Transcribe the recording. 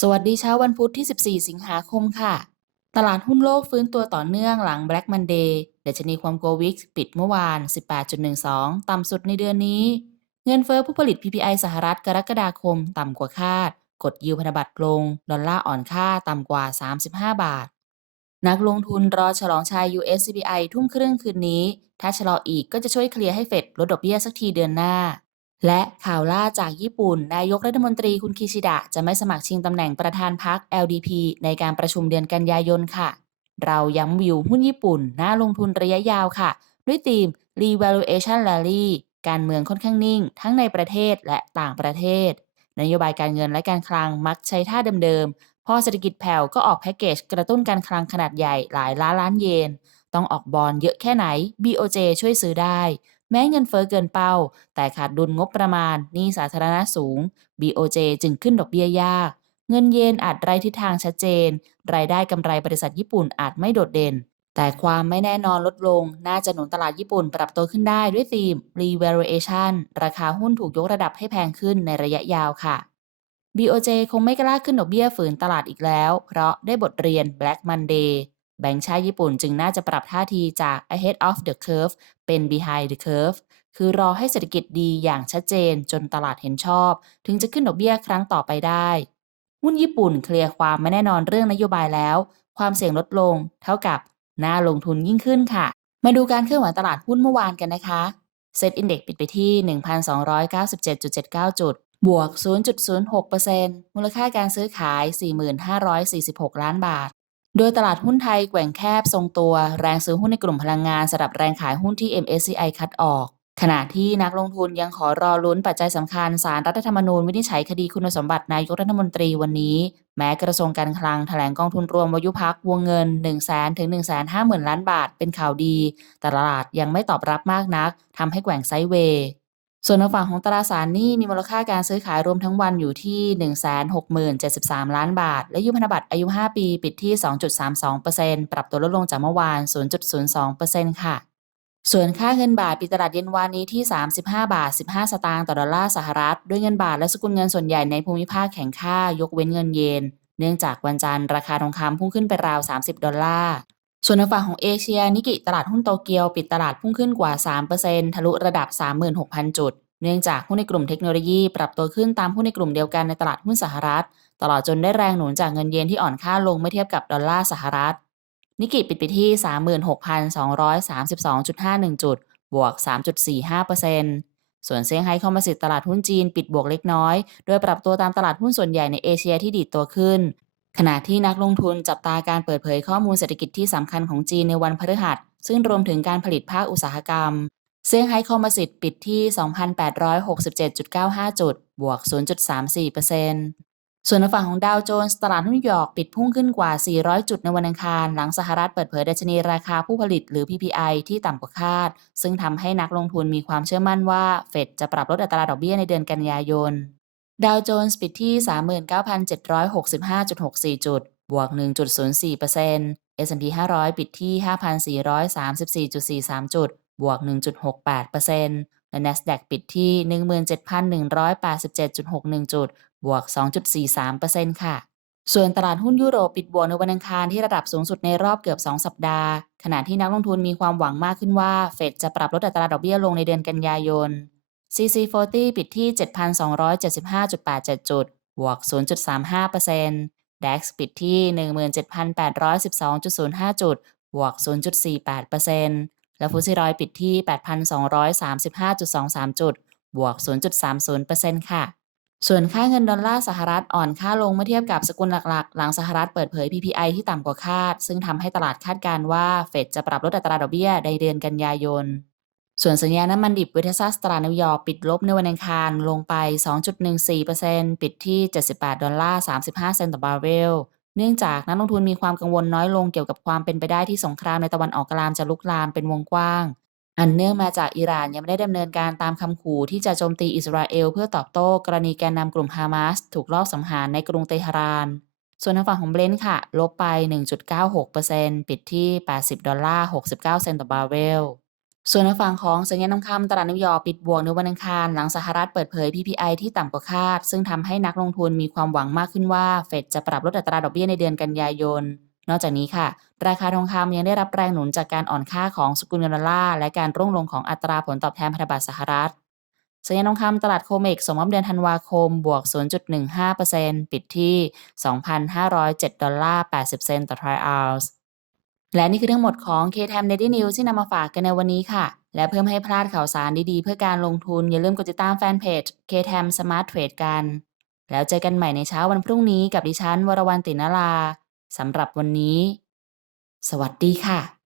สวัสดีเช้าวันพุธที่ 14 สิงหาคมค่ะ ตลาดหุ้นโลกฟื้นตัวต่อเนื่องหลัง Black Monday ดัชนีความโกวิกปิดเมื่อวาน 18.12 ต่ำสุดในเดือนนี้ เงินเฟ้อผู้ผลิต PPI สหรัฐกรกฎาคม ต่ำกว่าคาด กดยิวพันธบัตรลง ดอลลาร์อ่อนค่าต่ำกว่า 35 บาท นักลงทุนรอฉลองชาย US CPI ทุ่มครึ่งคืนนี้ ถ้าชะลออีกก็จะช่วยเคลียร์ให้เฟดลดดอกเบี้ยสักทีเดือนหน้า และข่าวล่าจากญี่ปุ่น นายกรัฐมนตรีคุณคิชิดะ จะไม่สมัครชิงตำแหน่งประธานพรรค LDP ในการประชุมเดือนกันยายนค่ะ เราย้ำวิวหุ้นญี่ปุ่น น่าลงทุนระยะยาวค่ะ ด้วยธีม Revaluation Rally การเมืองค่อนข้างนิ่ง ทั้งในประเทศและต่างประเทศ นโยบายการเงินและการคลังมักใช้ท่าเดิมๆ พอเศรษฐกิจแผ่วก็ออกแพ็กเกจกระตุ้นการคลังขนาดใหญ่หลายล้านล้านเยน ต้องออกบอลเยอะแค่ไหน BOJ ช่วยซื้อได้ แม้เงินเฟอ้อเกินเป้า แต่ขาดดุลงบประมาณหนี้สาธารณะสูง BOJ จึงขึ้นดอกเบี้ยยาก เงินเยนอาจไร้ทิศทางชัดเจน รายได้กำไรบริษัทญี่ปุ่นอาจไม่โดดเด่น แต่ความไม่แน่นอนลดลง น่าจะหนุนตลาดญี่ปุ่นปรับตัวขึ้นได้ด้วยธีม revaluation ราคาหุ้นถูกยกระดับให้แพงขึ้นในระยะยาวค่ะ BOJ คงไม่กล้าขึ้นดอกเบี้ยฝืนตลาดอีกแล้ว เพราะได้บทเรียน Black Monday แบงก์ชาติญี่ปุ่นจึงน่าจะปรับท่าทีจาก ahead of the curve เป็น behind the curve คือรอให้เศรษฐกิจดีอย่างชัดเจนจนตลาดเห็นชอบ ถึงจะขึ้นดอกเบี้ยครั้งต่อไปได้ หุ้นญี่ปุ่นเคลียร์ความไม่แน่นอนเรื่องนโยบายแล้ว ความเสี่ยงลดลง เท่ากับน่าลงทุนยิ่งขึ้นค่ะ มาดูการเคลื่อนไหวตลาดหุ้นเมื่อวานกันนะคะเซ็ตอินเด็กปิดไปที่ 1,297.79 จุด บวก 0.06%มูลค่าการซื้อขาย 4,546 ล้านบาท โดยตลาดหุ้นไทยแกว่งแคบทรงตัว แรงซื้อหุ้นในกลุ่มพลังงานสลับแรงขายหุ้นที่ MSCI คัดออก ขณะที่นักลงทุนยังขอรอลุ้นปัจจัยสำคัญสารรัฐธรรมนูญวินิจฉัยคดีคุณสมบัตินายกรัฐมนตรีวันนี้ แม้กระทรวงการคลังแถลงกองทุนรวมวายุพักวงเงิน 1 0 0 0 0 0ถึง 1 5 0 0 0 0 ล้านบาทเป็นข่าวดี แต่ตลาดยังไม่ตอบรับมากนักทำให้แกว่งไซด์เวย์ ส่วนทางฝั่งของตราสารหนี้มีมูลค่าการซื้อขายรวมทั้งวันอยู่ที่ 160,073 ล้านบาท และยุพันธบัตรอายุ 5 ปี ปิดที่ 2.32%ปรับตัวลดลงจากเมื่อวาน 0.02%ค่ะ ส่วนค่าเงินบาทปิดตลาดเย็นวานนี้ที่ 35 บาท 15 สตางค์ต่อดอลลาร์สหรัฐ ด้วยเงินบาทและสกุลเงินส่วนใหญ่ในภูมิภาคแข็งค่ายกเว้นเงินเยน เนื่องจากวันจันทร์ราคาทองคำพุ่งขึ้นไปราว 30 ดอลลาร์ ส่วนทางฝั่งของเอเชีย นิกิตลาดหุ้นโตเกียว ปิดตลาดพุ่งขึ้นกว่า 3%ทะลุระดับ 36,000 จุด เนื่องจากหุ้นในกลุ่มเทคโนโลยีปรับตัวขึ้นตามหุ้นในกลุ่มเดียวกันในตลาดหุ้นสหรัฐ ตลอดจนได้แรงหนุนจากเงินเยนที่อ่อนค่าลงเมื่อเทียบกับดอลลาร์สหรัฐ นิกิปิดไปที่ 36,232.51 จุด บวก 3.45%ส่วนเซี่ยงไฮ้คอมโพสิตตลาดหุ้นจีน ปิดบวกเล็กน้อย โดยปรับตัวตามตลาดหุ้นส่วนใหญ่ในเอเชียที่ดีดตัวขึ้น ขณะที่นักลงทุนจับตาการเปิดเผยข้อมูลเศรษฐกิจที่สำคัญของจีนในวันพฤหัส ซึ่งรวมถึงการผลิตภาคอุตสาหกรรมเซี่ยงไฮ้คอมโพสิตปิดที่ 2,867.95 จุด บวก 0.34%ส่วนในฝั่งของดาวโจนส์ตลาดหุ้นนิวยอร์กปิดพุ่งขึ้นกว่า 400 จุดในวันอังคาร หลังสหรัฐเปิดเผยดัชนีราคาผู้ผลิตหรือ PPI ที่ต่ำกว่าคาด ซึ่งทำให้นักลงทุนมีความเชื่อมั่นว่าเฟดจะปรับลดอัตราดอกเบี้ยในเดือนกันยายน ดาวโจนส์ปิดที่ 39,765.64 จุด บวก 1.04% S&P 500 ปิดที่ 5,434.43 จุด บวก 1.68%และ NASDAQ ปิดที่ 17,187.61 จุด บวก 2.43%ค่ะ ส่วนตลาดหุ้นยุโรปปิดบวกในวันอังคารที่ระดับสูงสุดในรอบเกือบ 2 สัปดาห์ ขณะที่นักลงทุนมีความหวังมากขึ้นว่า เฟดจะปรับลดอัตราดอกเบี้ยลงในเดือนกันยายน CC40 ปิดที่ 7,275.87 จุด บวก 0.35% DAX ปิดที่ 17,812.05 จุด บวก 0.48%และฟุตซีร้อยปิดที่ 8,235.23 จุด บวก 0.30%ค่ะ ส่วนค่าเงินดอลลาร์สหรัฐอ่อนค่าลงเมื่อเทียบกับสกุลหลักๆ หลังสหรัฐเปิดเผย PPI ที่ต่ำกว่าคาด ซึ่งทำให้ตลาดคาดการว่าเฟดจะปรับลดอัตราดอกเบี้ยในเดือนกันยายน ส่วนสัญญาน้ำมันดิบเวทซัสตรานิวยอร์กปิดลบในวันอังคารลงไป 2.14%ปิดที่ 78 ดอลลาร์ 35 เซนต์ต่อบาร์เรล เนื่องจากนักลงทุนมีความกังวลน้อยลงเกี่ยวกับความเป็นไปได้ที่สงครามในตะวันออกกลางจะลุกลามเป็นวงกว้าง อันเนื่องมาจากอิหร่านยังไม่ได้ดำเนินการตามคำขู่ที่จะโจมตีอิสราเอลเพื่อตอบโต้กรณีแกนนำกลุ่มฮามาสถูกลอบสังหารในกรุงเตหะราน ส่วนทางฝั่งของเบรนท์ค่ะ ลบไป 1.96%ปิดที่ 80 ดอลลาร์ 69 เซนต์ต่อบาร์เรล ส่วนในฝั่งของสัญญาณทองคำตลาดนิวยอร์กปิดบวกในวันอังคาร หลังสหรัฐเปิดเผย PPI ที่ต่ำกว่าคาด ซึ่งทำให้นักลงทุนมีความหวังมากขึ้นว่า เฟดจะปรับลดอัตราดอกเบี้ยในเดือนกันยายน นอกจากนี้ค่ะ ราคาทองคำยังได้รับแรงหนุนจากการอ่อนค่าของสกุลเงินดอลลาร์และการร่วงลงของอัตราผลตอบแทนพันธบัตรสหรัฐ สัญญาณทองคำตลาดโคเมกส่งมอบเดือนธันวาคมบวก 0.15%ปิดที่ 2,507ดอลลาร์80 เซนต์ต่อทรัลออนซ์ และนี่คือทั้งหมดของ KTM Daily News ที่นำมาฝากกันในวันนี้ค่ะ และเพื่อไม่ให้พลาดข่าวสารดีๆ เพื่อการลงทุนอย่าลืมกดติดตามแฟนเพจ KTM Smart Trade กัน แล้วเจอกันใหม่ในเช้าวันพรุ่งนี้กับดิฉันวรวรรณตินาลาสำหรับวันนี้ สวัสดีค่ะ